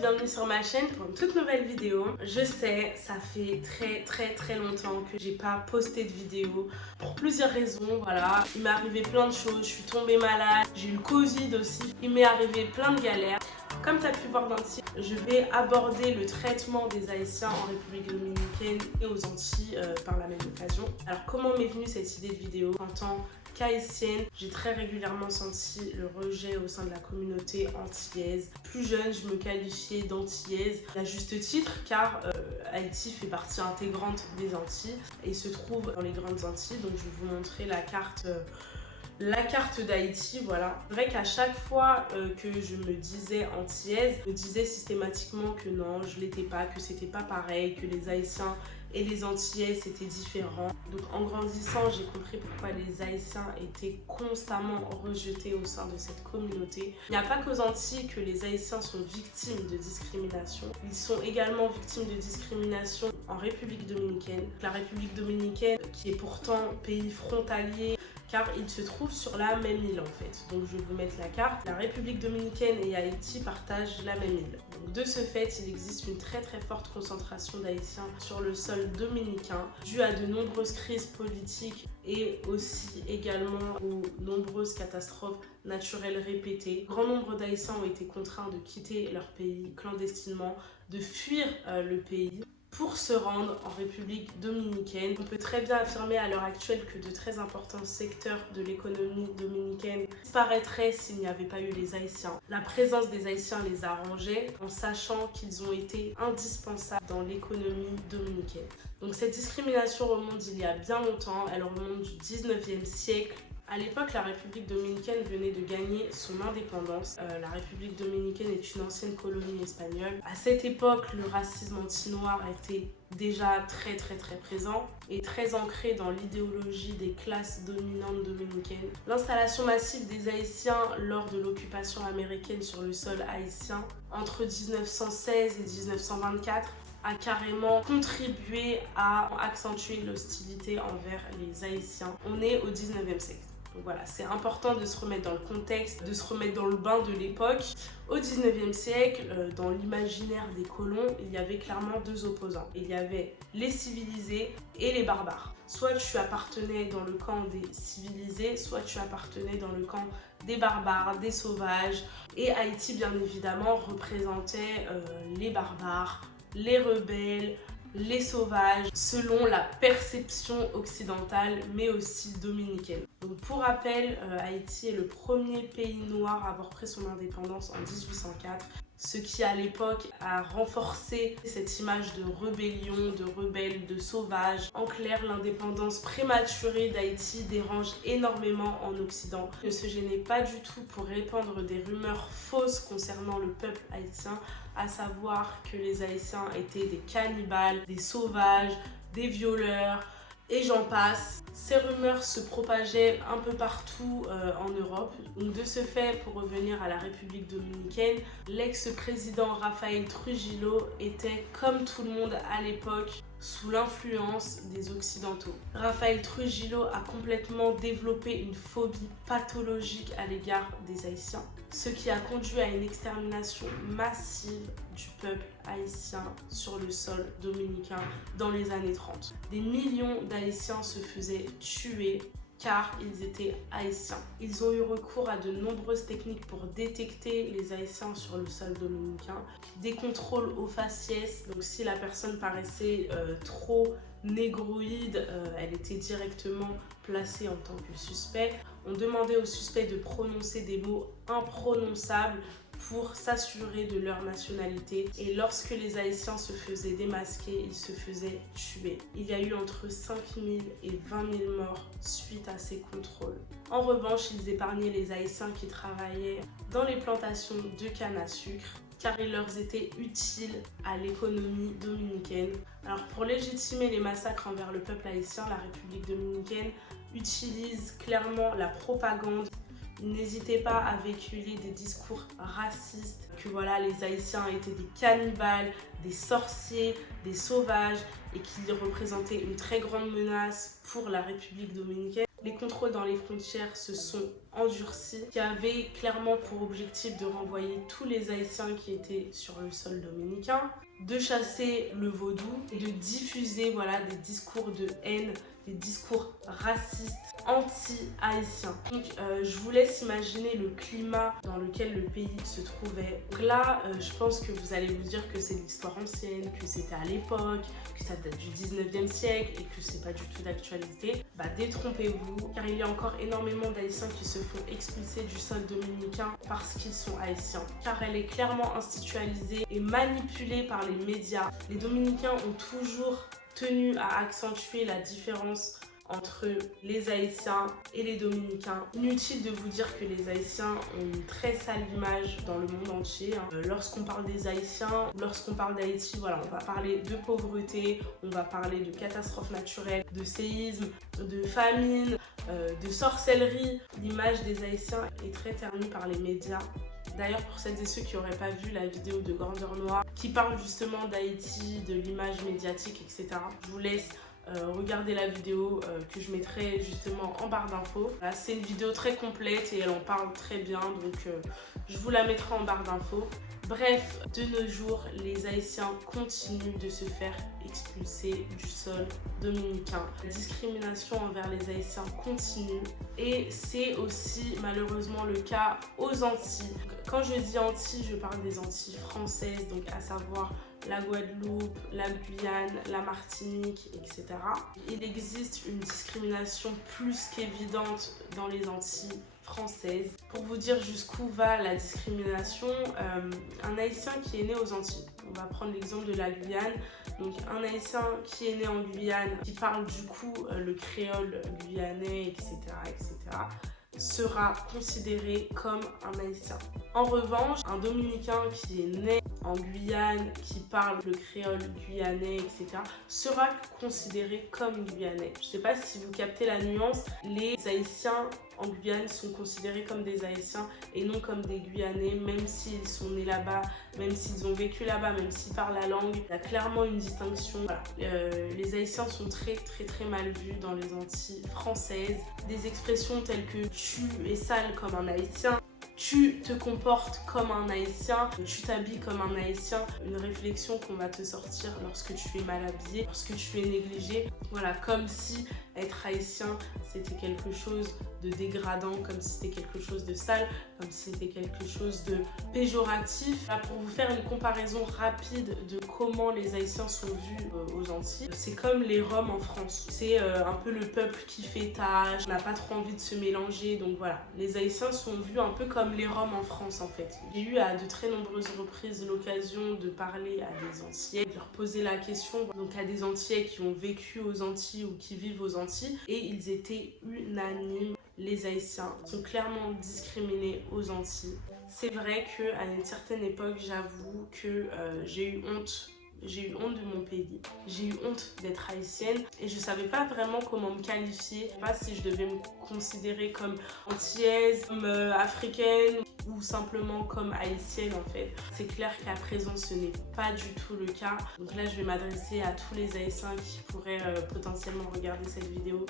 bienvenue sur ma chaîne pour une toute nouvelle vidéo. Je sais, ça fait très longtemps que j'ai pas posté de vidéo pour plusieurs raisons, voilà. Il m'est arrivé plein de choses, je suis tombée malade, j'ai eu le Covid aussi, il m'est arrivé plein de galères. Comme tu as pu voir dans le titre, je vais aborder le traitement des Haïtiens en République dominicaine et aux Antilles par la même occasion. Alors comment m'est venue cette idée de vidéo? En tant qu'haïtienne, j'ai très régulièrement senti le rejet au sein de la communauté antillaise. Plus jeune, je me qualifiais d'antillaise à juste titre car Haïti fait partie intégrante des Antilles et se trouve dans les grandes Antilles. Donc je vais vous montrer la carte d'Haïti, voilà. C'est vrai qu'à chaque fois que je me disais antillaise, je me disais systématiquement que non, je l'étais pas, que c'était pas pareil, que les Haïtiens et les Antillais c'était différent. Donc en grandissant, j'ai compris pourquoi les Haïtiens étaient constamment rejetés au sein de cette communauté. Il n'y a pas qu'aux Antilles que les Haïtiens sont victimes de discrimination. Ils sont également victimes de discrimination en République dominicaine. La République dominicaine qui est pourtant pays frontalier, car ils se trouvent sur la même île en fait. Donc je vais vous mettre la carte. La République dominicaine et Haïti partagent la même île. Donc de ce fait, il existe une très forte concentration d'Haïtiens sur le sol dominicain, due à de nombreuses crises politiques et aussi également aux nombreuses catastrophes naturelles répétées. Grand nombre d'Haïtiens ont été contraints de quitter leur pays clandestinement, de fuir le pays pour se rendre en République dominicaine. On peut très bien affirmer à l'heure actuelle que de très importants secteurs de l'économie dominicaine disparaîtraient s'il n'y avait pas eu les Haïtiens. La présence des Haïtiens les arrangeait en sachant qu'ils ont été indispensables dans l'économie dominicaine. Donc cette discrimination remonte il y a bien longtemps, elle remonte du 19e siècle. À l'époque, la République dominicaine venait de gagner son indépendance. La République dominicaine est une ancienne colonie espagnole. À cette époque, le racisme anti-noir était déjà très présent et très ancré dans l'idéologie des classes dominantes dominicaines. L'installation massive des Haïtiens lors de l'occupation américaine sur le sol haïtien entre 1916 et 1924 a carrément contribué à accentuer l'hostilité envers les Haïtiens. On est au 19e siècle. Donc voilà, c'est important de se remettre dans le contexte, de se remettre dans le bain de l'époque. Au 19e siècle, dans l'imaginaire des colons, il y avait clairement deux opposants. Il y avait les civilisés et les barbares. Soit tu appartenais dans le camp des civilisés, soit tu appartenais dans le camp des barbares, des sauvages. Et Haïti, bien évidemment, représentait les barbares, les rebelles, les sauvages, selon la perception occidentale, mais aussi dominicaine. Donc pour rappel, Haïti est le premier pays noir à avoir pris son indépendance en 1804, ce qui à l'époque a renforcé cette image de rébellion, de rebelle, de sauvage. En clair, l'indépendance prématurée d'Haïti dérange énormément en Occident. Ne se gênez pas du tout pour répandre des rumeurs fausses concernant le peuple haïtien, à savoir que les Haïtiens étaient des cannibales, des sauvages, des violeurs, et j'en passe. Ces rumeurs se propageaient un peu partout en Europe. Donc de ce fait, pour revenir à la République dominicaine, l'ex-président Rafael Trujillo était, comme tout le monde à l'époque, sous l'influence des Occidentaux. Rafael Trujillo a complètement développé une phobie pathologique à l'égard des Haïtiens, ce qui a conduit à une extermination massive du peuple haïtien sur le sol dominicain dans les années 30. Des millions d'Haïtiens se faisaient tuer car ils étaient haïtiens. Ils ont eu recours à de nombreuses techniques pour détecter les Haïtiens sur le sol dominicain. Des contrôles au faciès, donc si la personne paraissait trop négroïde, elle était directement placée en tant que suspect. On demandait aux suspects de prononcer des mots imprononçables pour s'assurer de leur nationalité. Et lorsque les Haïtiens se faisaient démasquer, ils se faisaient tuer. Il y a eu entre 5 000 et 20 000 morts suite à ces contrôles. En revanche, ils épargnaient les Haïtiens qui travaillaient dans les plantations de canne à sucre, car il leur était utile à l'économie dominicaine. Alors pour légitimer les massacres envers le peuple haïtien, la République dominicaine utilise clairement la propagande. N'hésitez pas à véhiculer des discours racistes, que voilà, les Haïtiens étaient des cannibales, des sorciers, des sauvages et qu'ils représentaient une très grande menace pour la République dominicaine. Les contrôles dans les frontières se sont endurcie qui avait clairement pour objectif de renvoyer tous les Haïtiens qui étaient sur le sol dominicain, de chasser le vaudou et de diffuser voilà, des discours de haine, des discours racistes, anti-haïtiens. Donc je vous laisse imaginer le climat dans lequel le pays se trouvait. Donc là, je pense que vous allez vous dire que c'est l'histoire ancienne, que c'était à l'époque, que ça date du 19e siècle et que c'est pas du tout d'actualité. Bah détrompez-vous, car il y a encore énormément d'Haïtiens qui se font expulser du sol dominicain parce qu'ils sont haïtiens. Car elle est clairement institutionnalisée et manipulée par les médias. Les Dominicains ont toujours tenu à accentuer la différence entre les Haïtiens et les Dominicains. Inutile de vous dire que les Haïtiens ont une très sale image dans le monde entier. Lorsqu'on parle des Haïtiens, lorsqu'on parle d'Haïti, voilà, on va parler de pauvreté, on va parler de catastrophes naturelles, de séismes, de famine, de sorcellerie. L'image des Haïtiens est très ternie par les médias. D'ailleurs, pour celles et ceux qui n'auraient pas vu la vidéo de Grandeur Noire qui parle justement d'Haïti, de l'image médiatique, etc., je vous laisse regarder la vidéo que je mettrai justement en barre d'infos. C'est une vidéo très complète et elle en parle très bien, donc je vous la mettrai en barre d'infos. Bref, de nos jours, les Haïtiens continuent de se faire expulser du sol dominicain. La discrimination envers les Haïtiens continue et c'est aussi malheureusement le cas aux Antilles. Quand je dis Antilles, je parle des Antilles françaises, donc à savoir la Guadeloupe, la Guyane, la Martinique, etc. Il existe une discrimination plus qu'évidente dans les Antilles françaises. Pour vous dire jusqu'où va la discrimination, un Haïtien qui est né aux Antilles, on va prendre l'exemple de la Guyane, donc un Haïtien qui est né en Guyane, qui parle du coup le créole guyanais, etc., sera considéré comme un Haïtien. En revanche, un Dominicain qui est né en Guyane, qui parle le créole guyanais, etc., sera considéré comme Guyanais. Je ne sais pas si vous captez la nuance, les Haïtiens en Guyane sont considérés comme des Haïtiens et non comme des Guyanais, même s'ils sont nés là-bas, même s'ils ont vécu là-bas, même s'ils parlent la langue. Il y a clairement une distinction. Voilà. Les Haïtiens sont très mal vus dans les Antilles françaises. Des expressions telles que « tu es sale comme un Haïtien », tu te comportes comme un Haïtien, tu t'habilles comme un Haïtien, une réflexion qu'on va te sortir lorsque tu es mal habillé, lorsque tu es négligé. Voilà, comme si être haïtien c'était quelque chose de dégradant, comme si c'était quelque chose de sale, comme si c'était quelque chose de péjoratif. Là, pour vous faire une comparaison rapide de comment les Haïtiens sont vus aux Antilles, c'est comme les Roms en France. C'est un peu le peuple qui fait tâche, n'a pas trop envie de se mélanger, donc voilà. Les Haïtiens sont vus un peu comme les Roms en France en fait. J'ai eu à de très nombreuses reprises l'occasion de parler à des Antillais, de leur poser la question, donc à des Antillais qui ont vécu aux Antilles ou qui vivent aux Antilles, et ils étaient unanimes. Les Haïtiens sont clairement discriminés aux Antilles. C'est vrai qu'à une certaine époque, j'avoue que j'ai eu honte. J'ai eu honte de mon pays, j'ai eu honte d'être haïtienne et je savais pas vraiment comment me qualifier. Je sais pas si je devais me considérer comme antillaise, comme africaine ou simplement comme haïtienne en fait. C'est clair qu'à présent ce n'est pas du tout le cas. Donc là je vais m'adresser à tous les Haïtiens qui pourraient potentiellement regarder cette vidéo,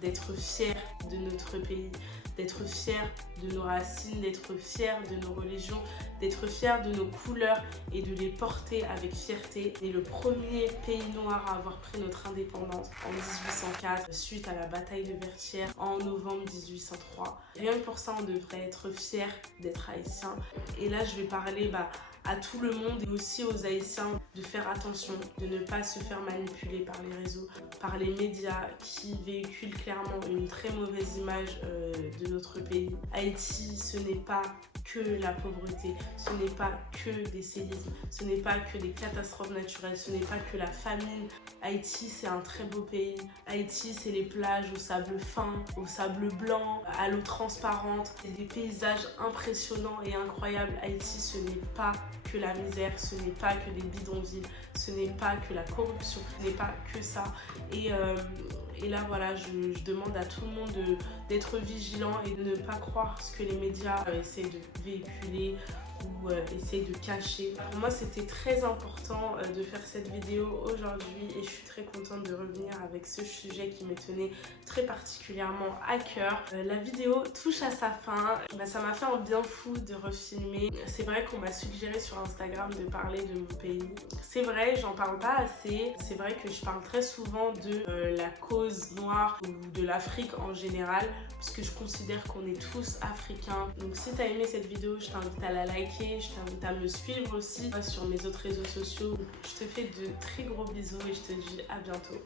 d'être fiers de notre pays, d'être fiers de nos racines, d'être fiers de nos religions, d'être fiers de nos couleurs et de les porter avec fierté. On est le premier pays noir à avoir pris notre indépendance en 1804 suite à la bataille de Vertières en novembre 1803. Rien que pour ça, on devrait être fiers d'être haïtiens. Et là, je vais parler à tout le monde et aussi aux Haïtiens de faire attention, de ne pas se faire manipuler par les réseaux, par les médias qui véhiculent clairement une très mauvaise image de notre pays. Haïti, ce n'est pas que la pauvreté, ce n'est pas que des séismes, ce n'est pas que des catastrophes naturelles, ce n'est pas que la famine. Haïti, c'est un très beau pays. Haïti, c'est les plages au sable fin, au sable blanc, à l'eau transparente. C'est des paysages impressionnants et incroyables. Haïti, ce n'est pas que la misère, ce n'est pas que des bidonvilles, ce n'est pas que la corruption, ce n'est pas que ça. Et là, voilà, je demande à tout le monde d'être vigilant et de ne pas croire ce que les médias essaient de véhiculer ou essaye de cacher. Pour moi c'était très important de faire cette vidéo aujourd'hui et je suis très contente de revenir avec ce sujet qui me tenait très particulièrement à cœur. La vidéo touche à sa fin, ça m'a fait un bien fou de refilmer. C'est vrai qu'on m'a suggéré sur Instagram de parler de mon pays. C'est vrai, j'en parle pas assez. C'est vrai que je parle très souvent de la cause noire ou de l'Afrique en général, puisque je considère qu'on est tous africains. Donc si tu as aimé cette vidéo, je t'invite à la liker, je t'invite à me suivre aussi sur mes autres réseaux sociaux. Je te fais de très gros bisous et je te dis à bientôt.